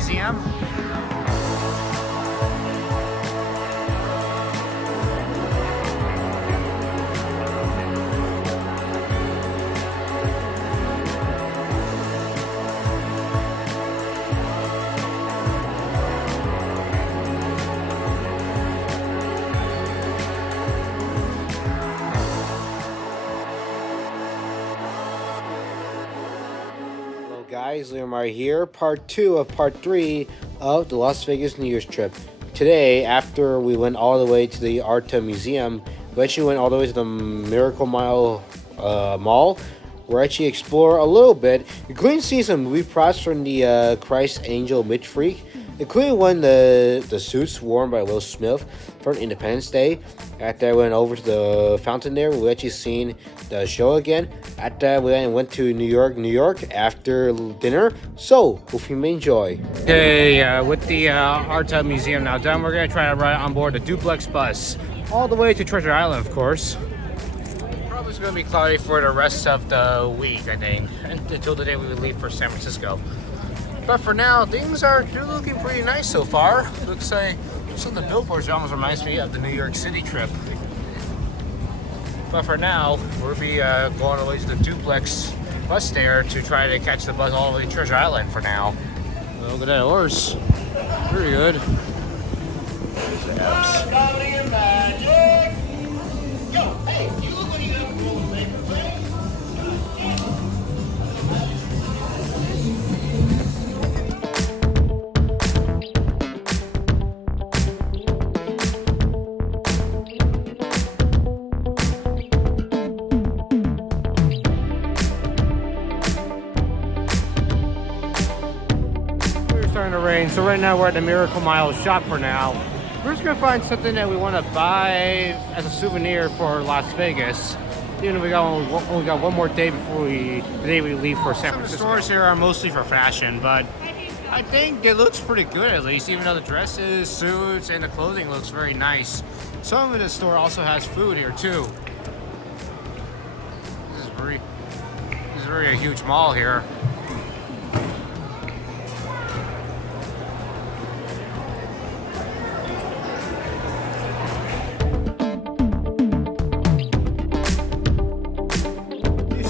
Museum. Guys, Liam right here, part 2 of part 3 of the Las Vegas New Year's trip. Today, after we went all the way to the Arte Museum, we actually went all the way to the Miracle Mile Mall. We're actually explore a little bit, including see some movie props from the Christ Angel Mid Freak, including one the suits worn by Will Smith for Independence Day. After I went over to the fountain there, we actually seen the show again. After we went to New York after dinner. So, hope you may enjoy. Okay, with the Arte Museum now done, we're going to try to ride on board the duplex bus all the way to Treasure Island, of course. Probably going to be cloudy for the rest of the week, I think, until the day we leave for San Francisco. But for now, things are looking pretty nice so far. Looks like some of the billboards almost reminds me of the New York City trip. But for now, we'll be going all the way to the duplex bus there to try to catch the bus all the way to Treasure Island for now. Well, look at that horse. Pretty good. There's the apps. Starting to rain, so right now we're at the Miracle Mile shop for now. We're just gonna find something that we want to buy as a souvenir for Las Vegas. Even if we only got one more day before the day we leave for San Francisco. Some of the stores here are mostly for fashion, but I think it looks pretty good at least, even though the dresses, suits, and the clothing looks very nice. Some of the store also has food here too. This is really a huge mall here.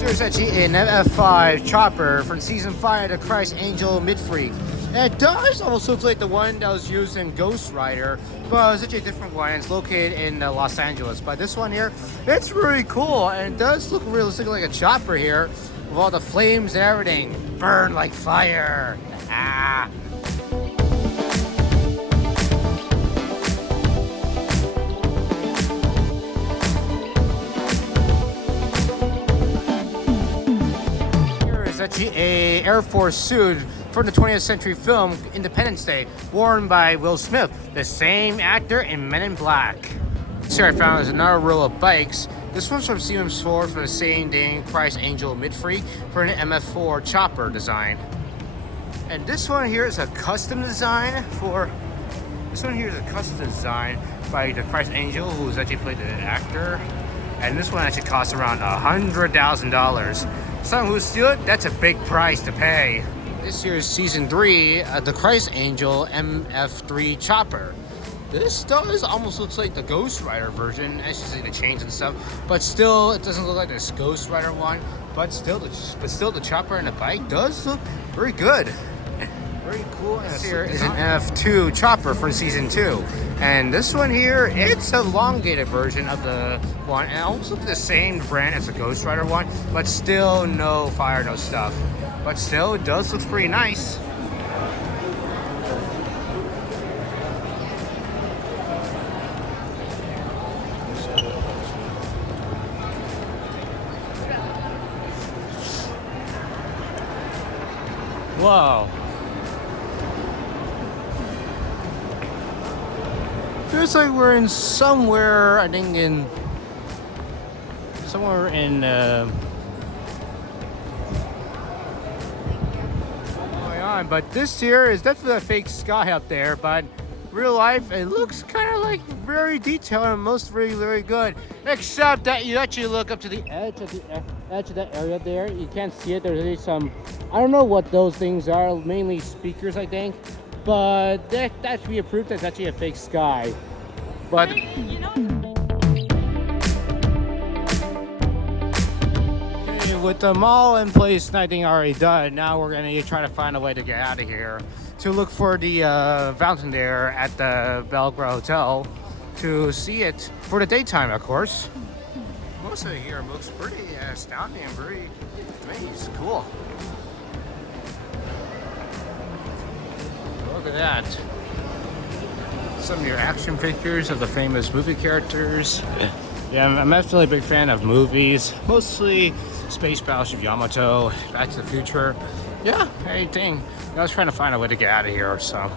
It's actually an F5 chopper from season 5 of the Christ Angel Mid Freak. And it does almost look like the one that was used in Ghost Rider, but it's actually a different one. It's located in Los Angeles. But this one here, it's really cool, and it does look realistically like a chopper here with all the flames and everything. Burn like fire. Ah. Actually a Air Force suit from the 20th century film Independence Day, worn by Will Smith, the same actor in Men in Black. Here I found is another row of bikes. This one's from Siemens Ford for the same Dane Christ Angel Mid Freak for an MF4 chopper design. And this one here is a custom design by the Christ Angel, who's actually played the actor. And this one actually costs around $100,000. Someone who steal it, that's a big price to pay. This year's season 3, the Christ Angel MF3 chopper. This does almost looks like the Ghost Rider version, as you see the chains and stuff, but still it doesn't look like this Ghost Rider one. But still the chopper and the bike does look very good. Very cool. This here is an MF2 chopper from season 2. And this one here, it's an elongated version of the one. And it almost looks the same brand as the Ghost Rider one, but still no fire, no stuff. But still, it does look pretty nice. Wow. Feels like we're in somewhere, I think somewhere in going on, but this here is definitely a fake sky up there, but real life it looks kind of like very detailed and most really good, except that you actually look up to the edge of that area there. You can't see it. There's some, I don't know what those things are, mainly speakers I think, but that should be a proof that's actually a fake sky. But with the mall in place, nothing already done, now we're gonna try to find a way to get out of here to look for the fountain there at the Belgrade Hotel to see it for the daytime, of course. Most of it here looks pretty astounding and pretty amazing. Cool. Look at that. Some of your action figures of the famous movie characters. Yeah, I'm actually a big fan of movies, mostly Space Battleship Yamato, Back to the Future. Yeah, anything. I was trying to find a way to get out of here, so.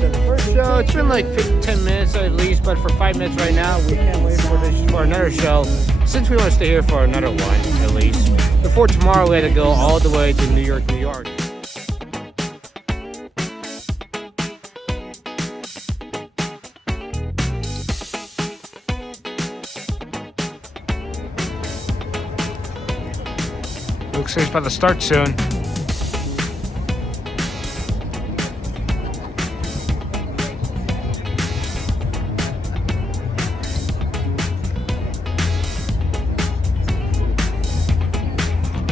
to the first show. It's been like 10 minutes at least, but for 5 minutes right now, we can't wait for another show. Since we want to stay here for another one, at least. Before tomorrow, we had to go all the way to New York, New York. Looks like it's about to start soon.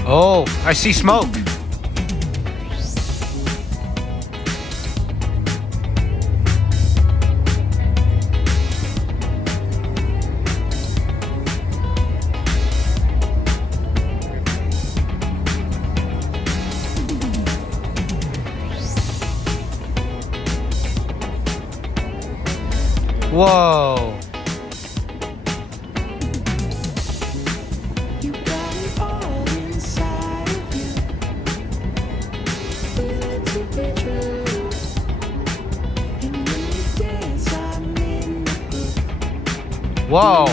Oh, I see smoke. Whoa. Whoa.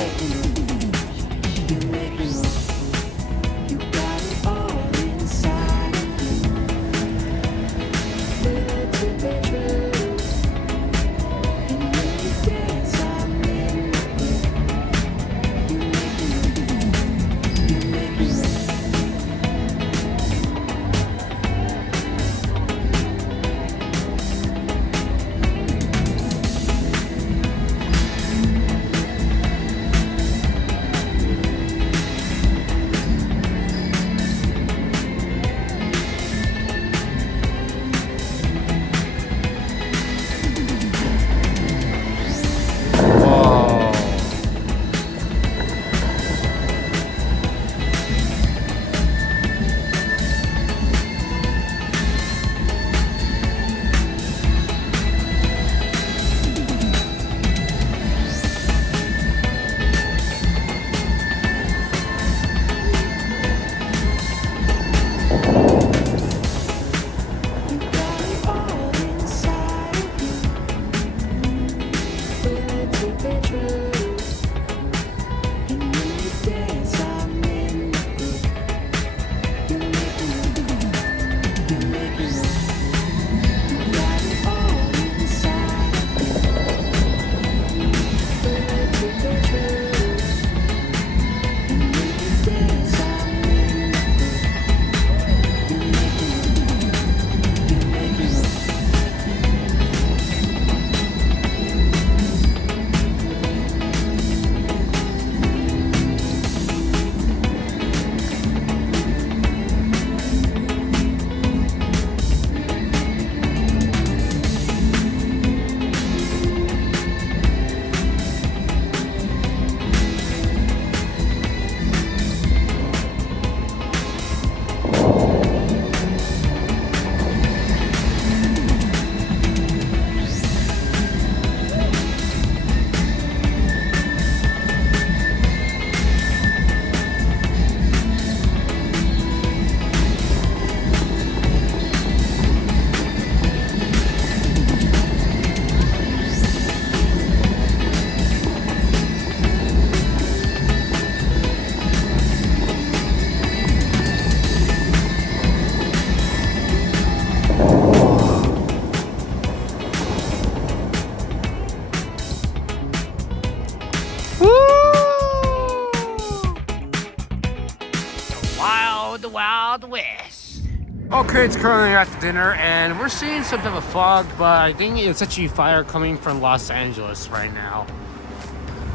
The Wild West. Okay, it's currently after dinner and we're seeing some type of fog, but I think it's actually fire coming from Los Angeles right now.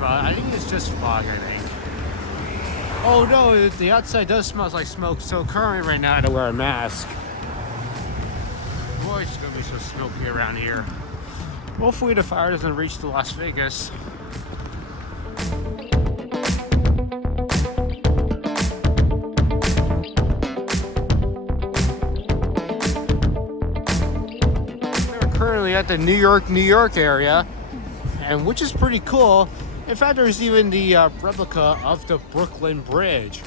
But I think it's just fog, I think. Oh no, the outside does smell like smoke, so currently right now I have to wear a mask. Boy, it's gonna be so smoky around here. Hopefully the fire doesn't reach to Las Vegas. At the New York area, and which is pretty cool. In fact, there's even the replica of the Brooklyn Bridge,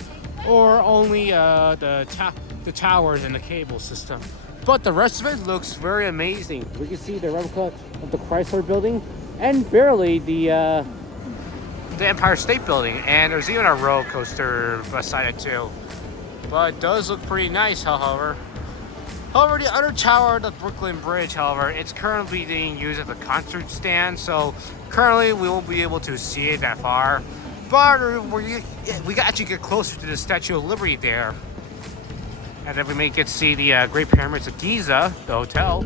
or only the towers and the cable system. But the rest of it looks very amazing. We can see the replica of the Chrysler Building and barely the Empire State Building. And there's even a roller coaster beside it too. But it does look pretty nice, however. However, the other tower, the Brooklyn Bridge, however, it's currently being used as a concert stand, so currently we won't be able to see it that far. But we can actually get closer to the Statue of Liberty there. And then we may get to see the Great Pyramids of Giza, the hotel.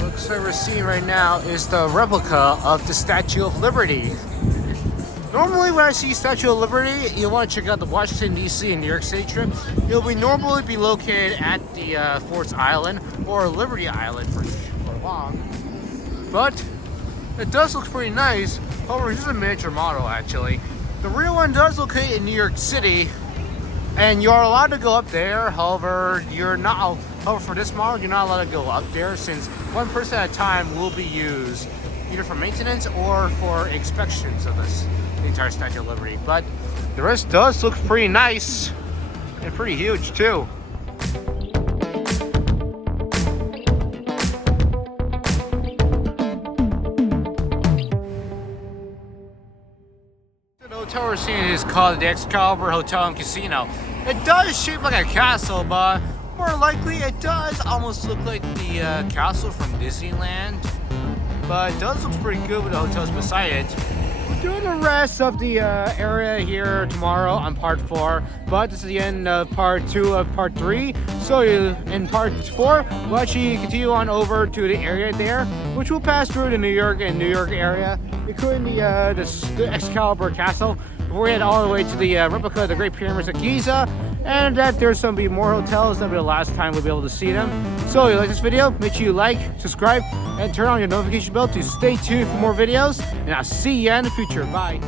Looks like we're seeing right now is the replica of the Statue of Liberty. Normally when I see Statue of Liberty, you'll want to check out the Washington, D.C. and New York City trip. It'll normally be located at the Forts Island or Liberty Island for long. But it does look pretty nice. However, this is a miniature model actually. The real one does locate in New York City, and you're allowed to go up there. However, you're not. However, for this model, you're not allowed to go up there since one person at a time will be used either for maintenance or for inspections of the entire Statue of Liberty. But the rest does look pretty nice and pretty huge too. The hotel we're seeing is called the Excalibur Hotel and Casino. It does shape like a castle, but more likely it does almost look like the castle from Disneyland. But it does look pretty good with the hotels beside it. We're doing the rest of the area here tomorrow on part 4, but this is the end of part 2 of part 3. So in part 4, we'll actually continue on over to the area there, which will pass through the New York area, including the Excalibur Castle, before we head all the way to the replica of the Great Pyramids of Giza, and that there's going to be more hotels. That'll be the last time we'll be able to see them. So if you like this video, make sure you like, subscribe, and turn on your notification bell to stay tuned for more videos, and I'll see you in the future. Bye.